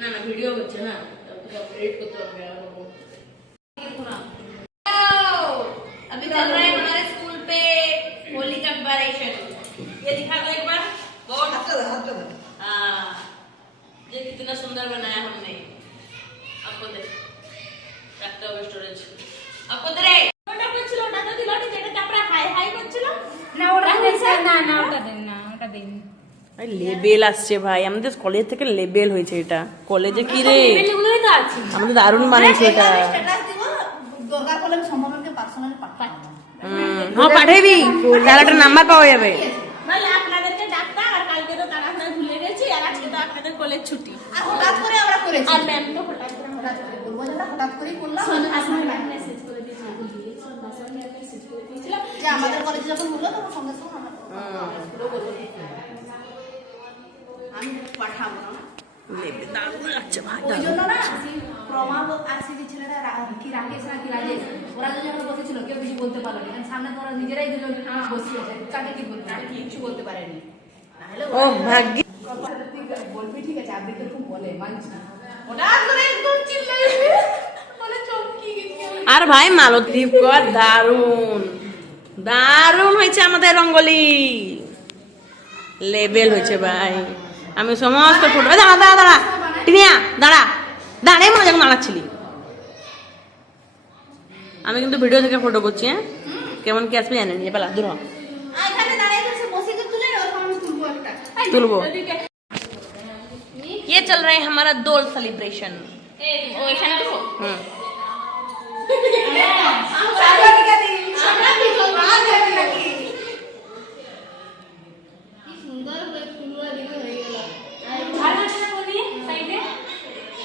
ನನ್ನ ವಿಡಿಯೋ ಜನ ರೇಟ್ ಗೊತ್ತವ್ರಿಗೆ ಯಾರು अभी चल रहा है हमारे स्कूल पे होली का प्रिपरेशन ये दिखा दो एक बार बहुत हाथ लगा हाथ लगा हाँ ये कितना सुंदर बनाया हमने आपको दे रखता हूँ स्टोरेज आपको दे रे छोटा बच्चे लोग ना तो दिलाते जेठा कपड़ा हाय हाय बच्चे लोग ना उड़ा दे ना ना उड़ा दे ना उड़ा दे লেবেল আসছে ভাই। আমাদের কলেজ থেকে লেবেল হয়েছে এটা। কলেজে কি রে? আমাদের দারুণ বানিয়েছে এটা। হ্যাঁ পাঠাবি। তাহলে একটা নাম্বার পাওয়া যাবে। বলে আপনাদেরকে ডাকতাম আর কালকে তো তাড়াতাড়ি ভুলে গেছি আর আজকে তো আপনাদের কলেজ ছুটি। আর হঠাৎ করে আমরা করেছি। আর ম্যাম তো হঠাৎ করে হঠাৎ করে বলব যে না, হঠাৎ করেই করলাম। আসলে ম্যাম মেসেজ করে দিয়েছিল বুঝলি সন্ধ্যার ম্যাম মেসেজ করে দিয়েছিল যে আমাদের কলেজে যখন হলো তখন সঙ্গে সঙ্গে আমি পাঠাবো না। লেবেল দারুণ লাগছে ভাই ওই জন্য না প্রমা আর যে ছেলেরা কি রাকেশ না কি রাজেশ ওরা যদি আমরা বসেছিল কেউ কিছু বলতে পারল না। সামনে তো ওরা নিজেরাই দুজন বসিয়েছে কাকে কি বলবে? আমি কিছু বলতে পারেনি। ও ভাগ্য বলবি ঠিক আছে আপনি তো খুব বলে মানছি। হঠাৎ একদম চিল্লাইছে বলে চমকি আর ভাই মালদ্বীপ কর দারুণ। দারুণ হয়েছে আমাদের রঙ্গলি। লেবেল হয়েছে ভাই। আমি সমস্ত ফটো এ দাঁড়া দাঁড়া দাঁড়া টিনিয়া দাঁড়া দাঁড়াই মনে যখন দাঁড়াচ্ছিলি আমি কিন্তু ভিডিও থেকে ফটো করছি হ্যাঁ কেমন কি আসবে জানেন যে পেলা দূর হ। আর এখানে দাঁড়িয়ে বসে বসে তো তুলে ওরকম আমি তুলবো একটা তুলবো ये चल रहा है हमारा दोल सेलिब्रेशन ও এখানে তো हम्म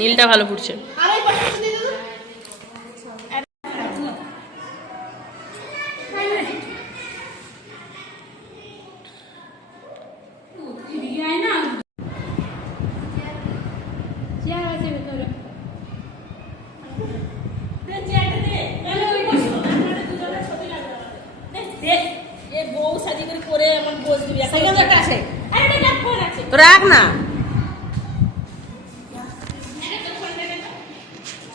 নীলটা ভালো ফুটছে আর ওই পাশে দিয়ে দেবো চেয়ার আছে ভেতরে দে চেয়ারটা দে তাহলে ওই বসো আপনারা দুজনে ছবি লাগবে আমাদের দে দে এ বউ সাজি করে করে আমার বস দিবি সেখানে একটা আছে আরে এটা ফোন আছে তো রাখ না একটা ফোন দে না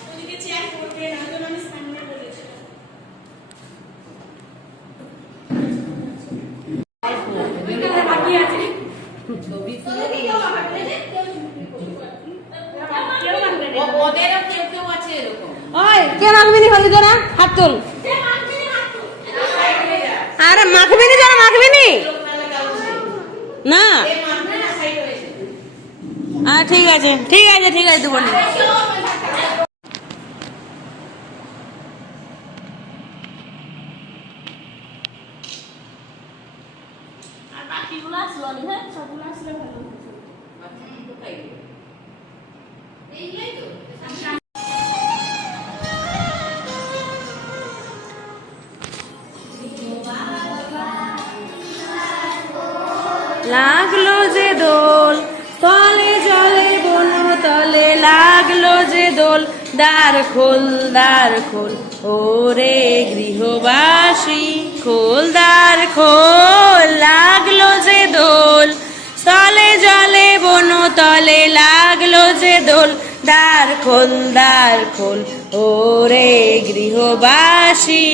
ওদিকে চেয়ার করবে না তো আমি সামনে বলেছি ওদেরও কেউ কেউ আছে এরকম ওই কে মাখবি নি হলি তোরা হাত তুল। আরে মাখবি নি তোরা না? হ্যাঁ ঠিক আছে ঠিক আছে ঠিক আছে দেবো লাগল যে দোল, তলে জলে বন, তলে লাগল যে দোল, দ্বার খোল দ্বার খোল, ওরে গৃহবাসী, খোল, দ্বার খোল, লাগল যে দোল, তলে জলে বন, তলে লাগল যে দোল, দ্বার খোল দ্বার খোল, ওরে গৃহবাসী।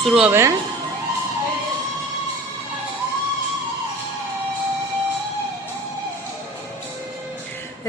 শুরু হবে হ্যাঁ?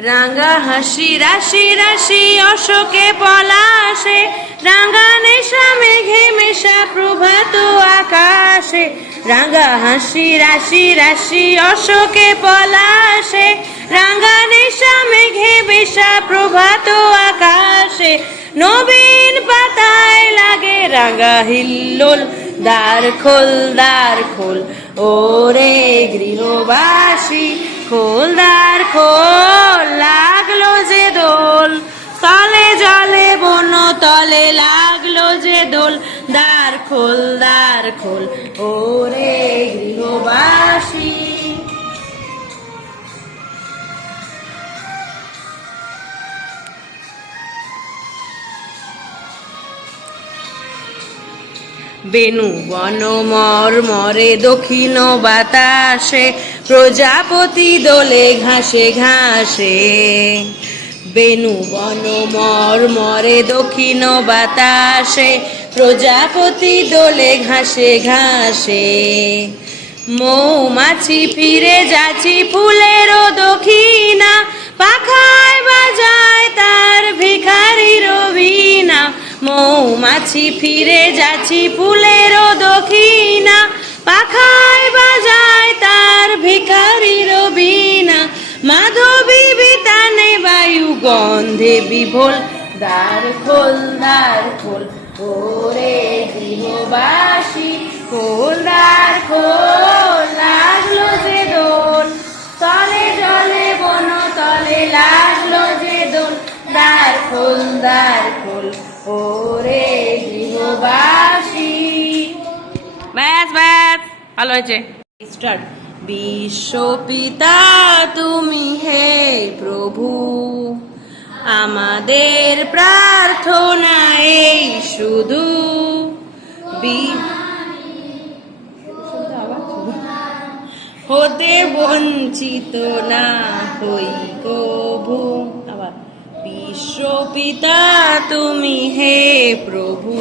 রাঙা হাসি, রাশি রাশি, অশোকে পলাশে, রাঙা নেশা, মেঘে মেশা, প্রভাত আকাশে রাঙা হাসি, রাশি রাশি, অশোকে পলাশে, রাঙা নেশা, মেঘে মেশা, প্রভাত আকাশে নবীন পাতায় লাগে রাঙা হিল্লোল দ্বার খোল দ্বার খোল। ওরে গৃহবাসী, খোল দ্বার খোল, লাগল যে দোল। তলে জলে বন, তলে লাগল যে দোল। দ্বার খোল দ্বার খোল। ওরে গৃহবাসী বেনু বন মর মরে দক্ষিণ বাতাসে, প্রজাপতি দোলে ঘাসে ঘাসে। বেনু বন মর মরে দক্ষিণ বাতাসে, প্রজাপতি দোলে ঘাসে ঘাসে। মৌমাছি ফিরে যাচ্ছি ফুলেরও দক্ষিণা, পাখায় বাজায় তার ভিখারি রবিনা মৌমাছি ফিরে যাচ্ছি ফুলেরও দক্ষিণা। পাখায় বাজায় তার ভিখারি রবিনা মাধবী বিতানে বায়ু গন্ধে বিভোল। দ্বার খোল দ্বার খোল, ওরে গৃহবাসী খোল, দ্বার খোল, লাগল যে দোল। তলে জলে বন, তলে লাগল যে দোল। দ্বার খোল দ্বার খোল ব্যাস ব্যাস, ভালো হয়েছে। বিশ্বপিতা, তুমি হে প্রভু, আমাদের প্রার্থনা এই শুধু। হতে বঞ্চিত না হই কভু। আবার বিশ্বপিতা তুমি হে প্রভু।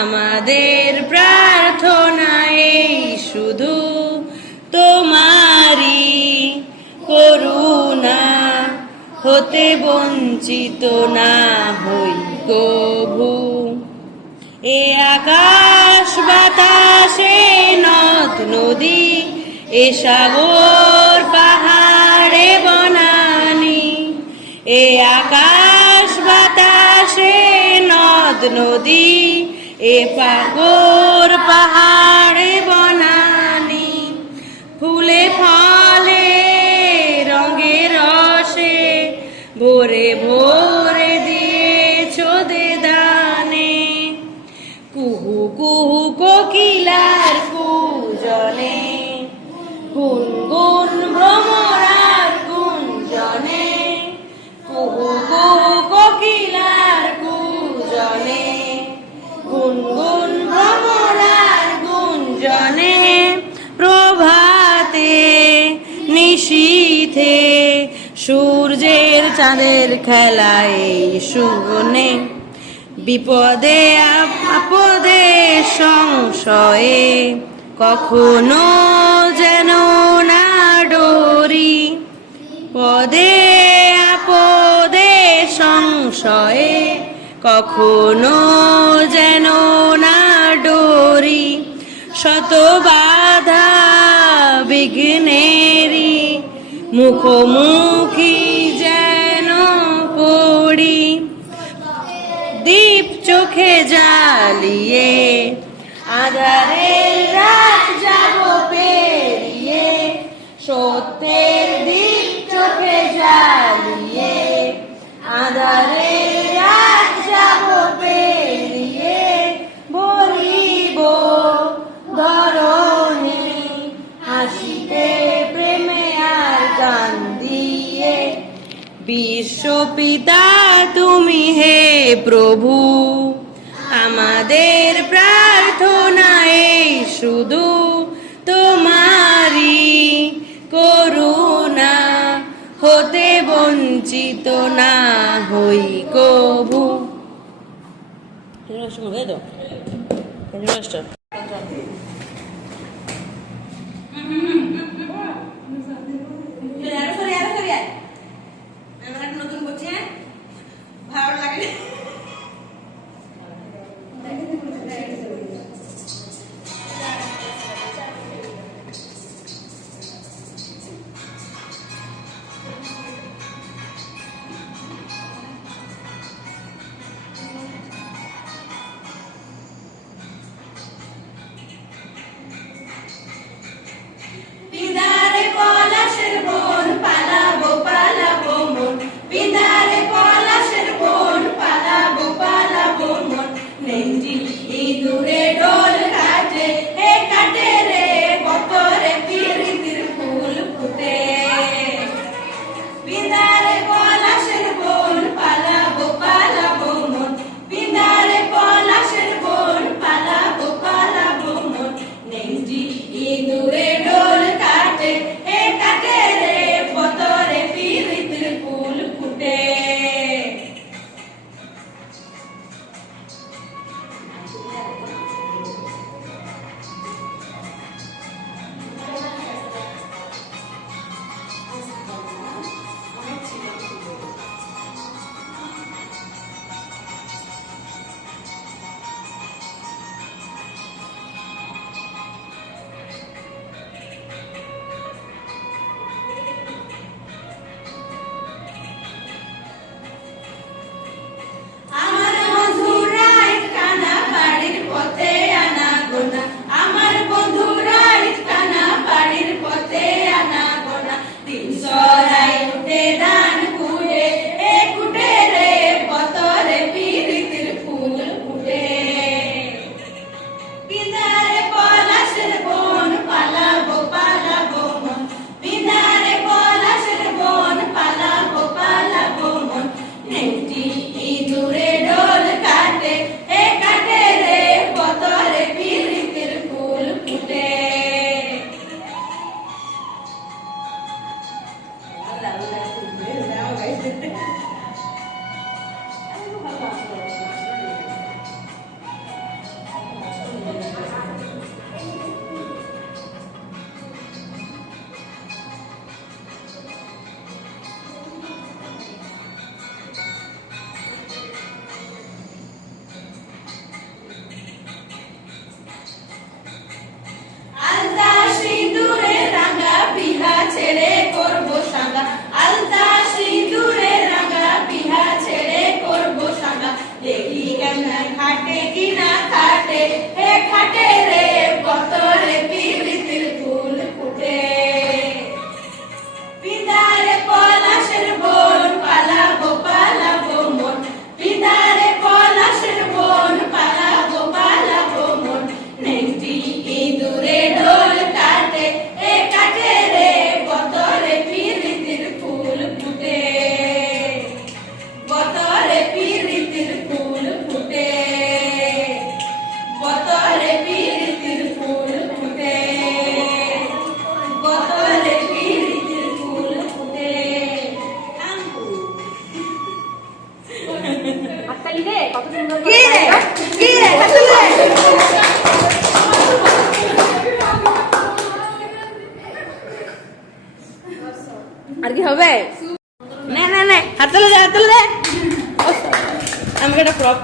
আমাদের প্রার্থনা এই শুধু তোমারি করুণা, হতে বঞ্চিত না হই প্রভু। এ আকাশ বাতাসে নদ, নদী, এ সাগর, পাহাড়ে এ আকাশ বাতাসে নদ, নদী, এ পাগর পাহাড়ে বনানি। ফুলে ফলে, রঙে রসে, ভোরে ভোরে দিয়েছ দে দানে কুহু কুহু কোকিলার কুজনে গুন চাঁদের খেলায় এই বিপদে আপদে সংশয়ে। কখনো যেন না ডরি। পদে আপদে সংশয়ে। কখনো যেন না ডরি। শত বাধা বিঘ্নেরি মুখোমুখি চোখে জ্বালিয়ে, আধারের রাত যাব পেরিয়ে, সত্যের দীপ চোখে জ্বালিয়ে, আধারের রাত যাব পেরিয়ে, বলিব, ধরণী হাসিতে, প্রেমে আর গান দিয়ে, বিশ্বপিতা তুমি হে প্রভু। আমাদের প্রার্থনায় শুধু তোমারি করুণা। হতে বঞ্চিত না হই কভু নতুন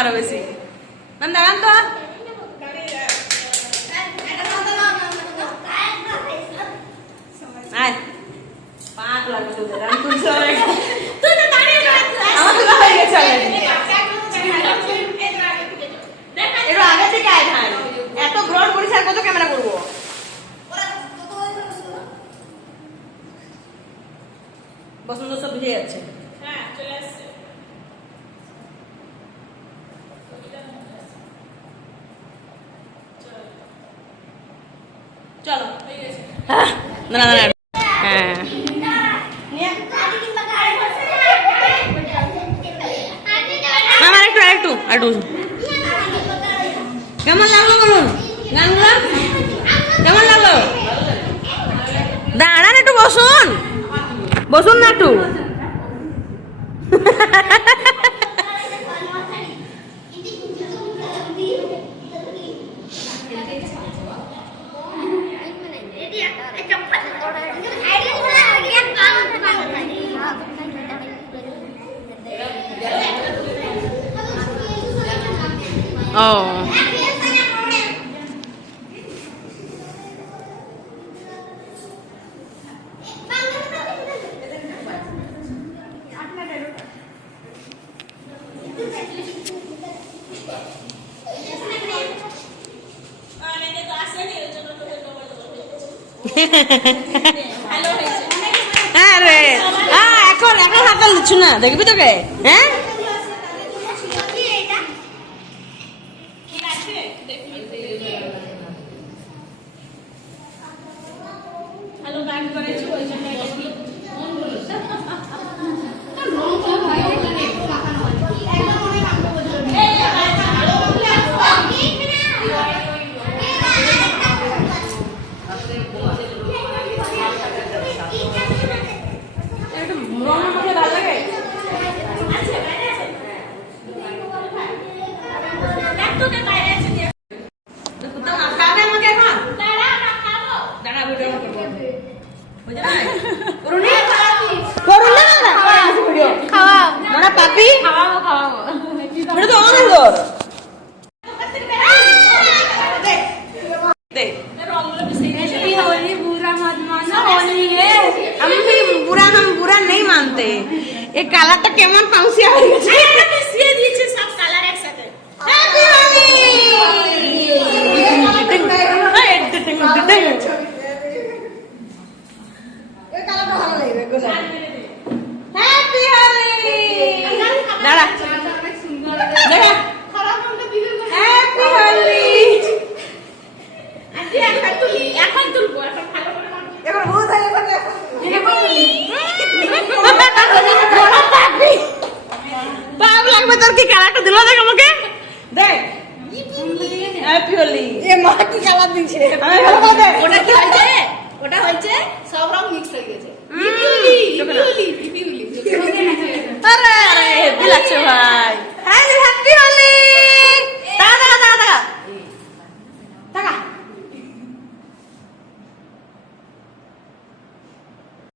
আরও বেশি মানে দাঁড়ান তো এত গ্রহণ আর কত ক্যামেরা করব বসন্ত সব ভিজে আছে না না দিচ্ছ না? দেখবি তোকে? হ্যাঁ? হ্যালো গান করেছ? ওই